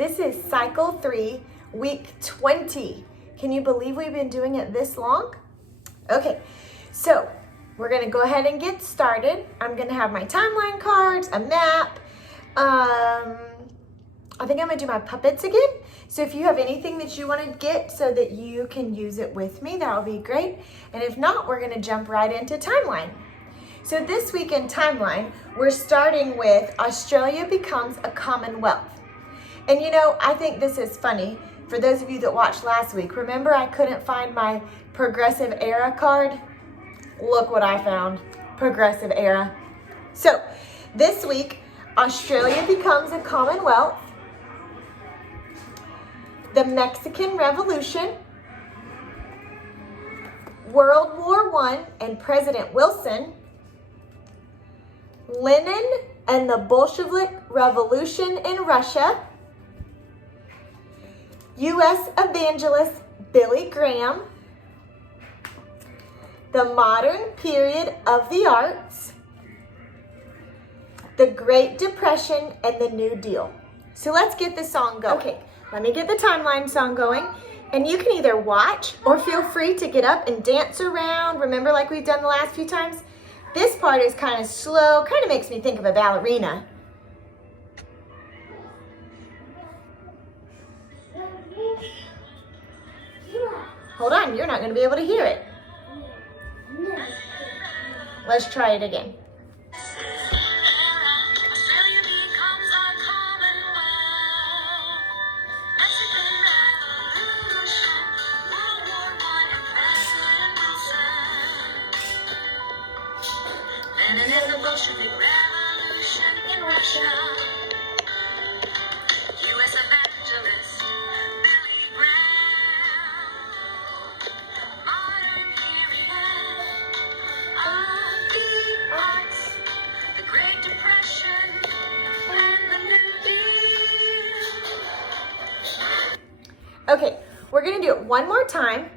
This is cycle 3, week 20. Can you believe we've been doing it this long? Okay, so we're gonna go ahead and get started. I'm gonna have my timeline cards, a map. I think I'm gonna do my puppets again. So if you have anything that you wanna get so that you can use it with me, that would be great. And if not, we're gonna jump right into timeline. So this week in timeline, we're starting with Australia becomes a Commonwealth. And you know, I think this is funny. For those of you that watched last week, remember I couldn't find my Progressive Era card? Look what I found, Progressive Era. So this week, Australia becomes a Commonwealth, the Mexican Revolution, World War I and President Wilson, Lenin and the Bolshevik Revolution in Russia, U.S. evangelist Billy Graham, the modern period of the arts, the Great Depression, and the New Deal. So let's get the song going. Okay, let me get the timeline song going. And you can either watch or feel free to get up and dance around. Remember, like we've done the last few times? This part is kind of slow, kind of makes me think of a ballerina. Hold on, you're not going to be able to hear it. Let's try it again. And the Bolshevik Revolution in Russia, U.S. evangelist Billy Graham, modern period of the arts, the Great Depression, and the New Deal. Okay, we're going to do it one more time.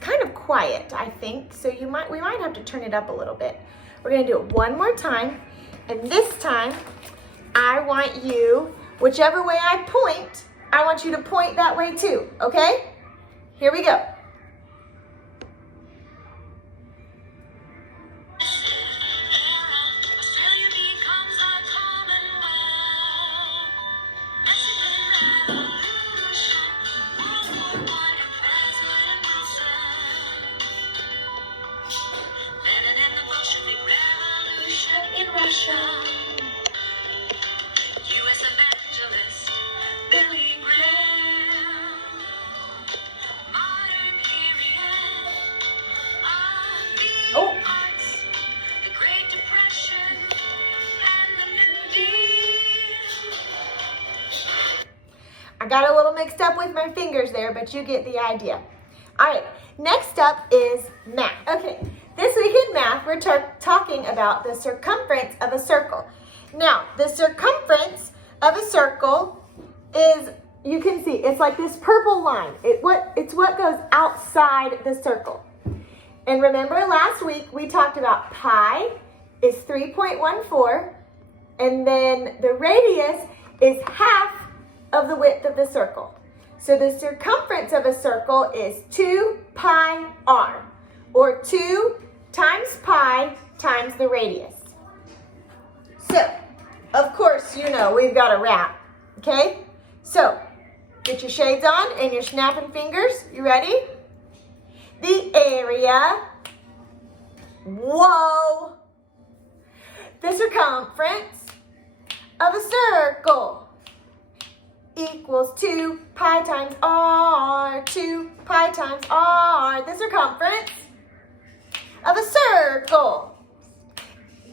Kind of quiet, I think, so we might have to turn it up a little bit. We're gonna do it one more time, and this time I want you, whichever way I point, I want you to point that way too, okay? Here we go. Russia, U.S. evangelist Billy Graham, modern period of the arts, the Great Depression, and the New Deal. I got a little mixed up with my fingers there, but you get the idea. All right, next up is math. Okay. This week in math, we're talking about the circumference of a circle. Now, the circumference of a circle is, you can see, it's like this purple line. It's what goes outside the circle. And remember last week, we talked about pi is 3.14, and then the radius is half of the width of the circle. So the circumference of a circle is 2 pi r, or 2 times pi times the radius. So, of course, you know we've got a wrap, okay? So, get your shades on and your snapping fingers. You ready? The area, whoa, the circumference of a circle equals 2 pi times r, 2 pi times r, the circumference of a circle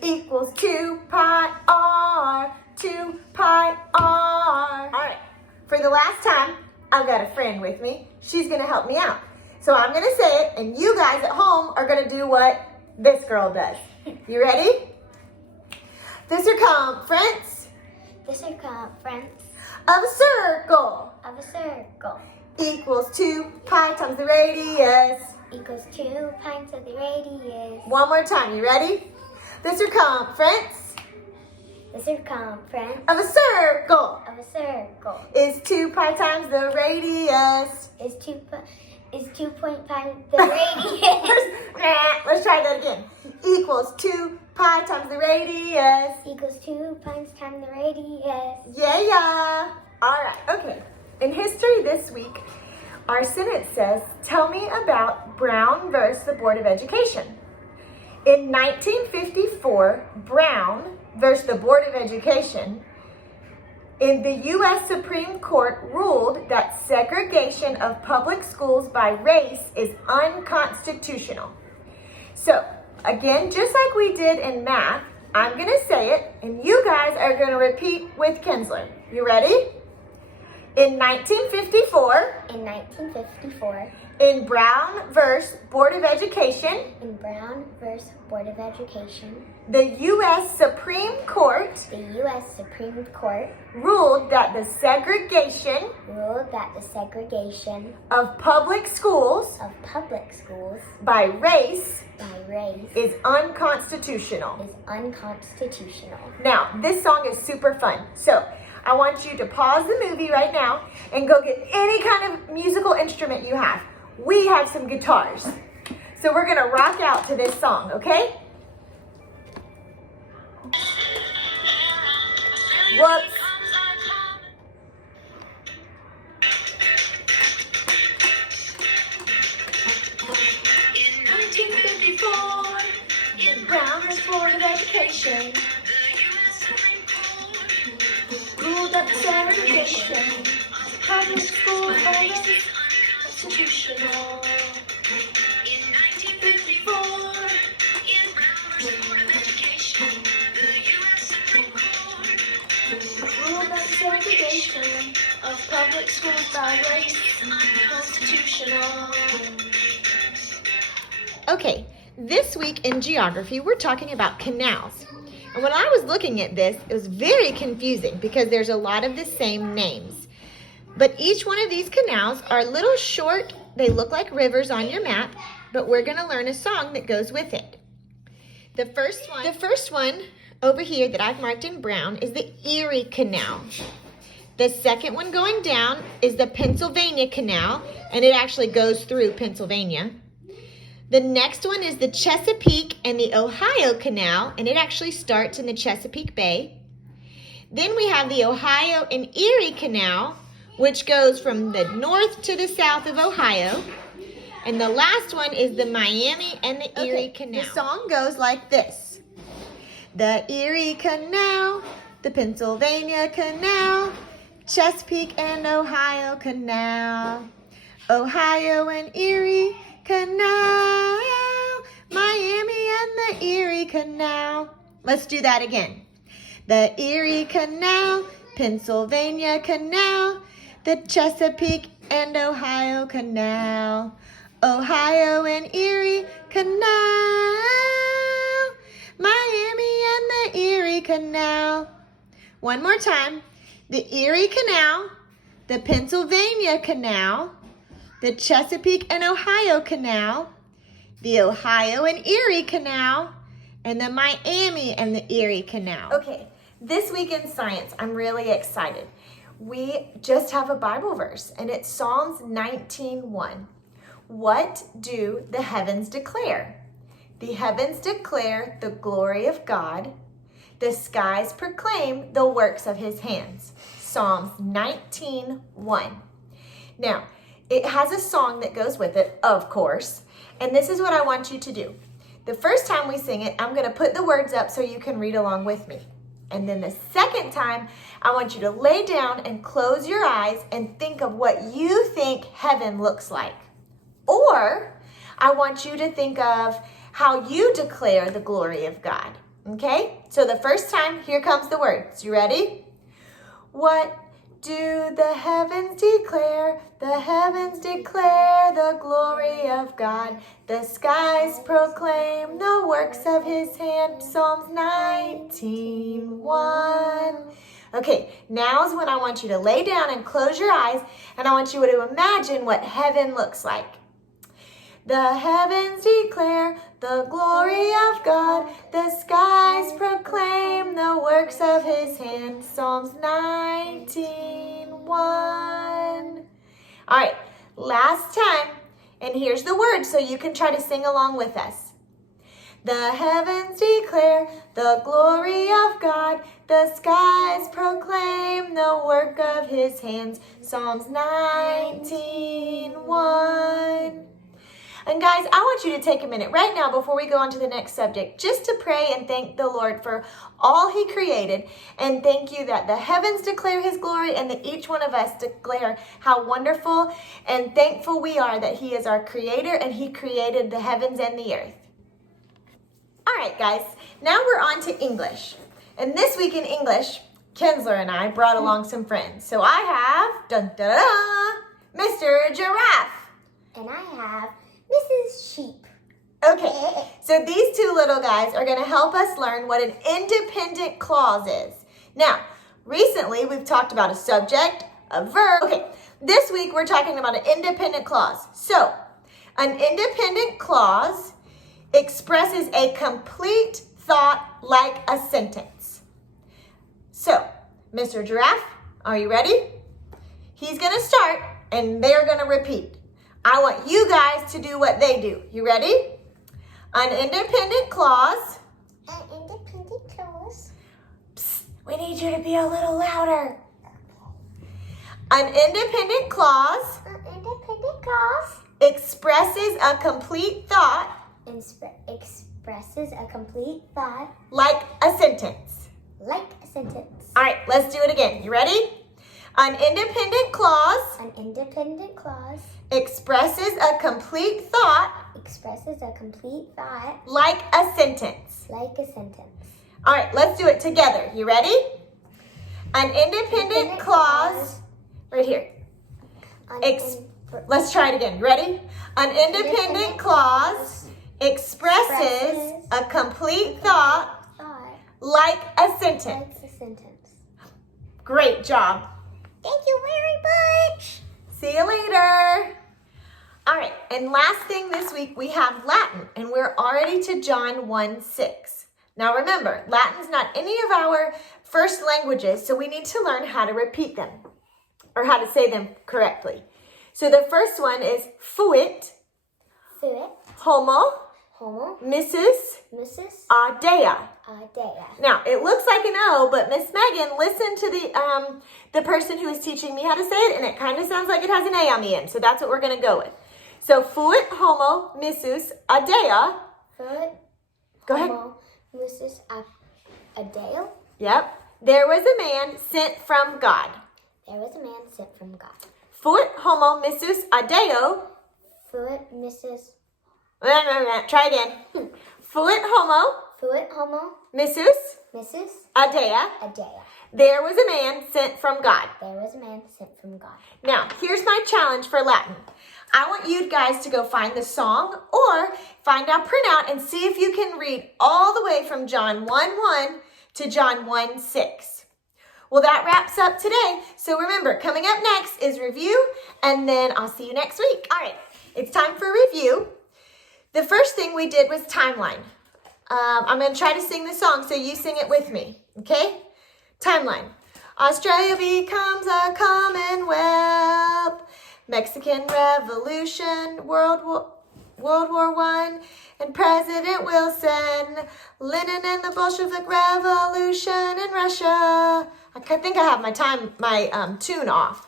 equals 2 pi r, 2 pi r. All right, for the last time, I've got a friend with me. She's gonna help me out. So I'm gonna say it, and you guys at home are gonna do what this girl does. You ready? The circumference of a circle equals 2 pi times the radius. Equals 2 pi to the radius. One more time, you ready? The circumference The circumference of a circle of a circle is 2 pi times the radius. is 2.5 the radius Let's try that again. Equals 2 pi times the radius. equals 2 pi times the radius. Yeah. All right, okay. In history this week, our sentence says, tell me about Brown versus the Board of Education. In 1954, Brown versus the Board of Education in the U.S. Supreme Court ruled that segregation of public schools by race is unconstitutional. So, again, just like we did in math, I'm going to say it, and you guys are going to repeat with Kinsler. You ready? In 1954, in Brown versus Board of Education, the U.S. Supreme Court ruled that the segregation of public schools by race is unconstitutional. Now, this song is super fun. So, I want you to pause the movie right now and go get any kind of musical instrument you have. We have some guitars. So we're going to rock out to this song, okay? Whoops. In 1954, in Brown versus Board of Education, ruled that segregation of public schools by race constitutional. In 1954, in Brown versus Board of Education, the U.S. Supreme Court ruled that segregation of public schools by race unconstitutional. Okay, this week in geography, we're talking about canals. And when I was looking at this, it was very confusing because there's a lot of the same names. But each one of these canals are a little short. They look like rivers on your map, but we're going to learn a song that goes with it. The first one over here that I've marked in brown is the Erie Canal. The second one going down is the Pennsylvania Canal, and it actually goes through Pennsylvania. The next one is the Chesapeake and the Ohio Canal, and it actually starts in the Chesapeake Bay. Then we have the Ohio and Erie Canal, which goes from the north to the south of Ohio. And the last one is the Miami and the Erie Canal. The song goes like this. The Erie Canal, the Pennsylvania Canal, Chesapeake and Ohio Canal, Ohio and Erie Canal, Miami and the Erie Canal. Let's do that again. The Erie Canal, Pennsylvania Canal, the Chesapeake and Ohio Canal, Ohio and Erie Canal, Miami and the Erie Canal. One more time. The Erie Canal, the Pennsylvania Canal, the Chesapeake and Ohio Canal, the Ohio and Erie Canal, and the Miami and the Erie Canal. Okay, this week in science, I'm really excited. We just have a Bible verse, and it's Psalms 19:1. What do the heavens declare? The heavens declare the glory of God. The skies proclaim the works of his hands. Psalms 19:1. Now, it has a song that goes with it, of course, and this is what I want you to do. The first time we sing it, I'm going to put the words up so you can read along with me. And then the second time, I want you to lay down and close your eyes and think of what you think heaven looks like. Or I want you to think of how you declare the glory of God. Okay? So the first time, here comes the words. You ready? What do the heavens declare? The heavens declare the glory of God. The skies proclaim the works of his hand. Psalms 19:1. Okay, now is when I want you to lay down and close your eyes, and I want you to imagine what heaven looks like. The heavens declare the glory of God. The skies skies proclaim the works of his hands. Psalms 19:1. All right, last time. And here's the word so you can try to sing along with us. The heavens declare the glory of God. The skies proclaim the work of his hands. Psalms 19:1. And guys, I want you to take a minute right now before we go on to the next subject just to pray and thank the Lord for all he created. And thank you that the heavens declare his glory and that each one of us declare how wonderful and thankful we are that he is our creator and he created the heavens and the earth. All right, guys, now we're on to English. And this week in English, Kinsler and I brought along some friends. So I have, Mr. Giraffe. And I have Mrs. Sheep. Okay, so these two little guys are going to help us learn what an independent clause is. Now, recently we've talked about a subject, a verb. Okay, this week we're talking about an independent clause. So, an independent clause expresses a complete thought like a sentence. So, Mr. Giraffe, are you ready? He's going to start and they're going to repeat. I want you guys to do what they do. You ready? An independent clause. An independent clause. Psst, we need you to be a little louder. An independent clause An independent clause expresses a complete thought expresses a complete thought like a sentence. like a sentence. All right, let's do it again. You ready? An independent clause An independent clause expresses a complete thought expresses a complete thought like a sentence. like a sentence. All right, let's do it together. You ready? An independent clause, right here. Let's try it again. You ready? An independent clause expresses a complete thought like a sentence. Like a sentence. Great job. Thank you very much. See you later. All right, and last thing this week, we have Latin, and we're already to John 1:6. Now remember, Latin's not any of our first languages, so we need to learn how to repeat them, or how to say them correctly. So the first one is fuit, Fuit. homo, Homo. Mrs. Mrs. Dea. Dea. Now, it looks like an O, but Miss Megan listened to the person who is teaching me how to say it, and it kind of sounds like it has an A on the end, so that's what we're going to go with. So, fuit homo Mrs. Dea. Fuit. Go ahead. Homo. Mrs. Adele. Yep. There was a man sent from God. There was a man sent from God. Fuit homo Mrs. Deo. Fuit. Mrs. Try again. Fuit homo Fuit. Homo. Mrs. Mrs. Dea. Adele. There was a man sent from God. There was a man sent from God. Now, here's my challenge for Latin. I want you guys to go find the song or find our printout and see if you can read all the way from John 1:1 to John 1:6. Well, that wraps up today. So remember, coming up next is review, and then I'll see you next week. All right, it's time for review. The first thing we did was timeline. I'm going to try to sing the song, so you sing it with me, okay? Timeline. Australia becomes a commonwealth. Mexican Revolution, World War I, and President Wilson, Lenin and the Bolshevik Revolution in Russia. I think I have my tune off.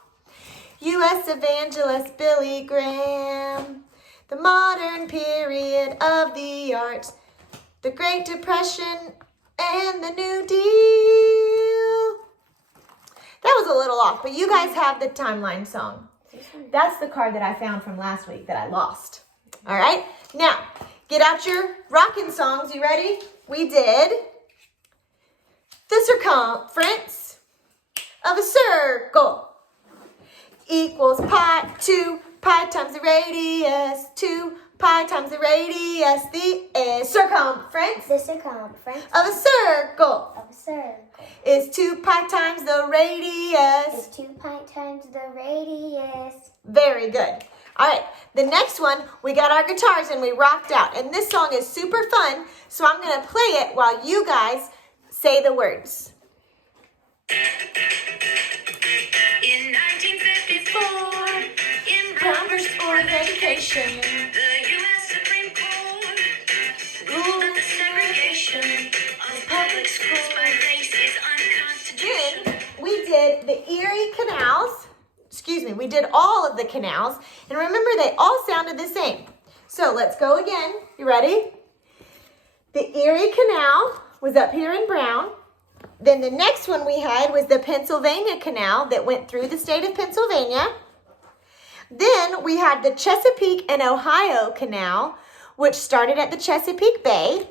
U.S. evangelist Billy Graham, the modern period of the arts, the Great Depression, and the New Deal. That was a little off, but you guys have the timeline song. That's the card that I found from last week that I lost. All right, now get out your rockin' songs. You ready? We did the circumference of a circle equals pi, 2 pi times the radius, 2 pi times the radius, the circumference The circumference of a circle of a circle is 2 pi times the radius. is 2 pi times the radius. Very good. All right, the next one, we got our guitars and we rocked out. And this song is super fun, so I'm going to play it while you guys say the words. In 1954, in Brown's Board of Education, the U.S. Supreme Court ruled that the segregation of public schools by race is unconstitutional. Then we did the Erie canals. We did all of the canals. And remember, they all sounded the same. So let's go again. You ready? The Erie Canal was up here in Brown. Then the next one we had was the Pennsylvania Canal that went through the state of Pennsylvania. Then we had the Chesapeake and Ohio Canal, which started at the Chesapeake Bay.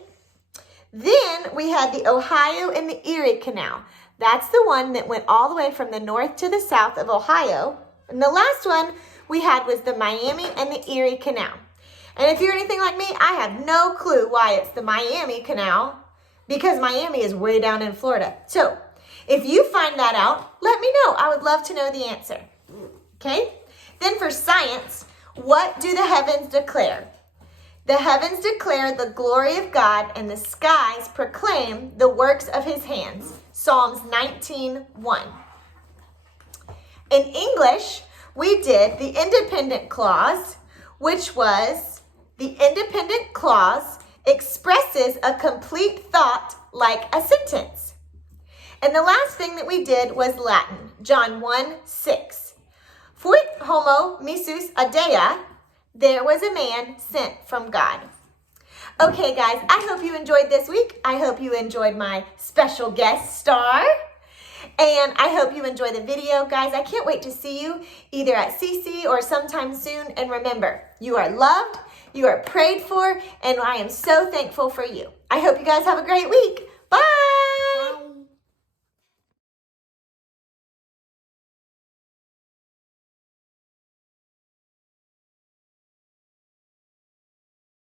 Then we had the Ohio and the Erie Canal. That's the one that went all the way from the north to the south of Ohio. And the last one we had was the Miami and the Erie Canal. And if you're anything like me, I have no clue why it's the Miami Canal, because Miami is way down in Florida. So if you find that out, let me know. I would love to know the answer. Okay? Then for science, what do the heavens declare? The heavens declare the glory of God, and the skies proclaim the works of his hands. Psalms 19:1. In English, we did the independent clause, which was the independent clause expresses a complete thought like a sentence. And the last thing that we did was Latin, John 1:6. Fuit homo missus Dei, there was a man sent from God. Okay, guys, I hope you enjoyed this week. I hope you enjoyed my special guest star. And I hope you enjoy the video. Guys, I can't wait to see you either at CC or sometime soon. And remember, you are loved, you are prayed for, and I am so thankful for you. I hope you guys have a great week.